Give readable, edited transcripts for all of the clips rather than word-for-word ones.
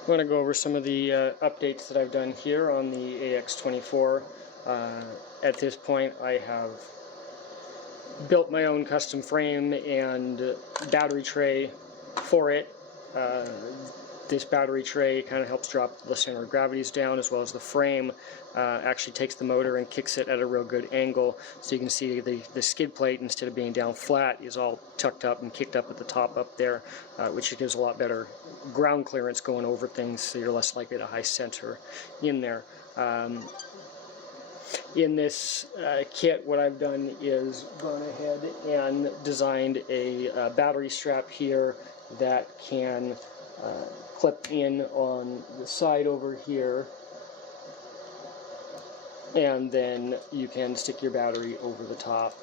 I'm going to go over some of the updates that I've done here on the ax24. At this point, I have built my own custom frame and battery tray for it. This battery tray kind of helps drop the center of gravities down, as well as the frame actually takes the motor and kicks it at a real good angle. So you can see the skid plate, instead of being down flat, is all tucked up and kicked up at the top up there, which gives a lot better ground clearance going over things, so you're less likely to high center in there. In this kit, what I've done is gone ahead and designed a battery strap here that can clip in on the side over here, and then you can stick your battery over the top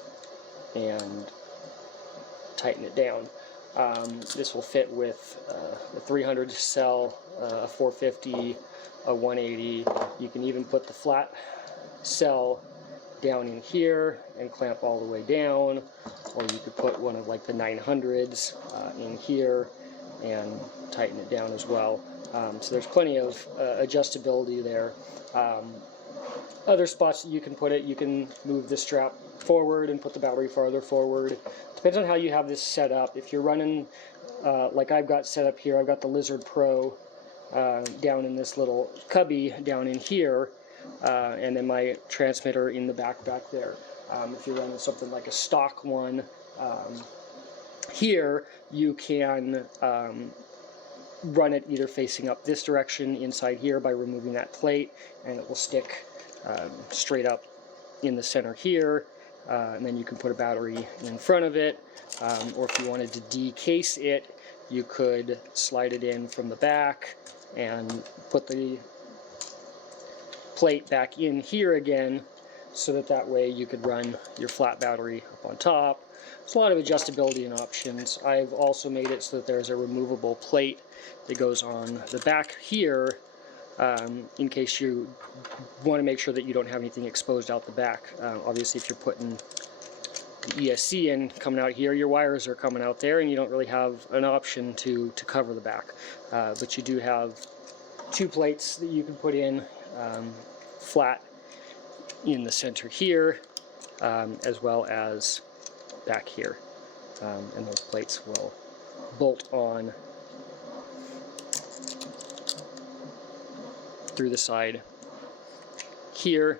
and tighten it down. This will fit with a 300 cell, a 450, a 180. You can even put the flat cell down in here and clamp all the way down, or you could put one of like the 900s in here and tighten it down as well. So there's plenty of adjustability there. Other spots that you can put it, you can move the strap forward and put the battery farther forward. Depends on how you have this set up. If you're running like I've got set up here, I've got the Lizard Pro down in this little cubby down in here, and then my transmitter in the back there. If you're running something like a stock one, here you can run it either facing up this direction inside here by removing that plate, and it will stick straight up in the center here, and then you can put a battery in front of it, or if you wanted to decase it, you could slide it in from the back and put the plate back in here again, so that way you could run your flat battery up on top. There's a lot of adjustability and options. I've also made it so that there's a removable plate that goes on the back here, in case you want to make sure that you don't have anything exposed out the back. Obviously, if you're putting the ESC in coming out here, your wires are coming out there, and you don't really have an option to cover the back. But you do have two plates that you can put in flat in the center here, as well as back here, and those plates will bolt on through the side here,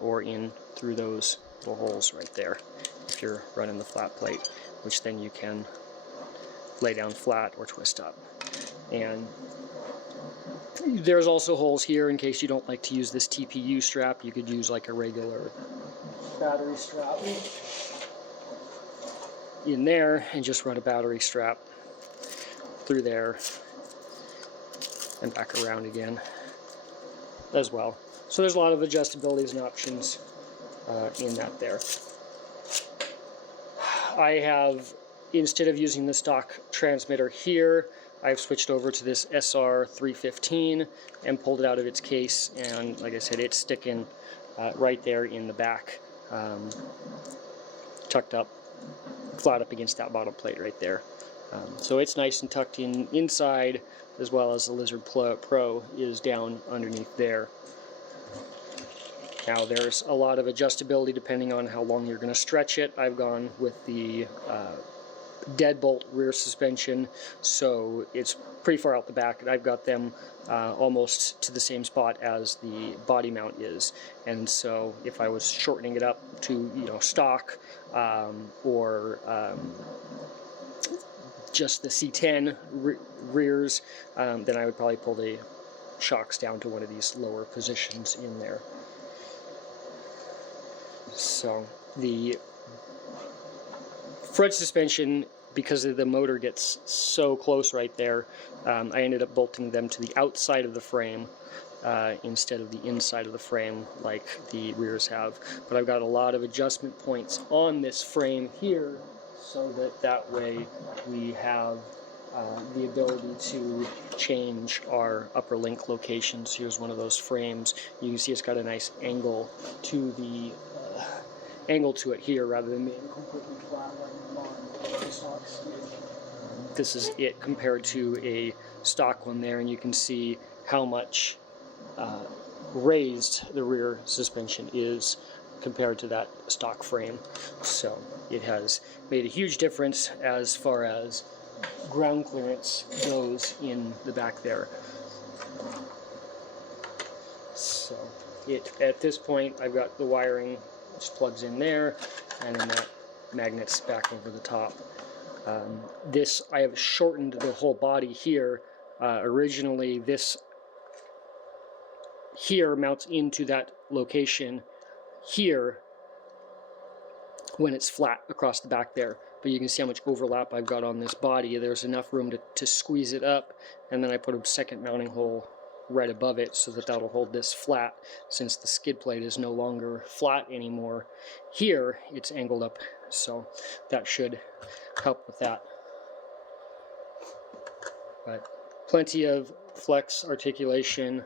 or in through those little holes right there if you're running the flat plate, which then you can lay down flat or twist up. And there's also holes here in case you don't like to use this TPU strap. You could use like a regular battery strap in there and just run a battery strap through there and back around again as well. So there's a lot of adjustabilities and options in that there. I have, instead of using the stock transmitter here, I've switched over to this SR315 and pulled it out of its case, and like I said, it's sticking right there in the back, tucked up, flat up against that bottom plate right there. So it's nice and tucked in inside, as well as the Lizard Pro is down underneath there. Now there's a lot of adjustability depending on how long you're going to stretch it. I've gone with the deadbolt rear suspension, so it's pretty far out the back, and I've got them almost to the same spot as the body mount is. And so if I was shortening it up to, you know, stock, or just the C10 rears, then I would probably pull the shocks down to one of these lower positions in there. So the front suspension, because the motor gets so close right there, I ended up bolting them to the outside of the frame instead of the inside of the frame like the rears have. But I've got a lot of adjustment points on this frame here, so that way we have the ability to change our upper link locations. Here's one of those frames. You can see it's got a nice angle to the it here, rather than being completely flat like on the stock skid. This is it compared to a stock one there, and you can see how much raised the rear suspension is compared to that stock frame. So it has made a huge difference as far as ground clearance goes in the back there. So at this point, I've got the wiring just plugs in there, and then that magnet's back over the top. This, I have shortened the whole body here. Originally, this here mounts into that location here when it's flat across the back there. But you can see how much overlap I've got on this body. There's enough room to squeeze it up, and then I put a second mounting hole right above it so that that'll hold this flat, since the skid plate is no longer flat anymore. Here it's angled up, so that should help with that. But plenty of flex articulation,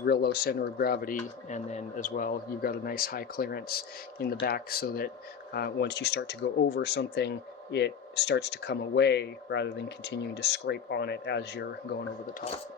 real low center of gravity, and then as well you've got a nice high clearance in the back, so that once you start to go over something, it starts to come away rather than continuing to scrape on it as you're going over the top.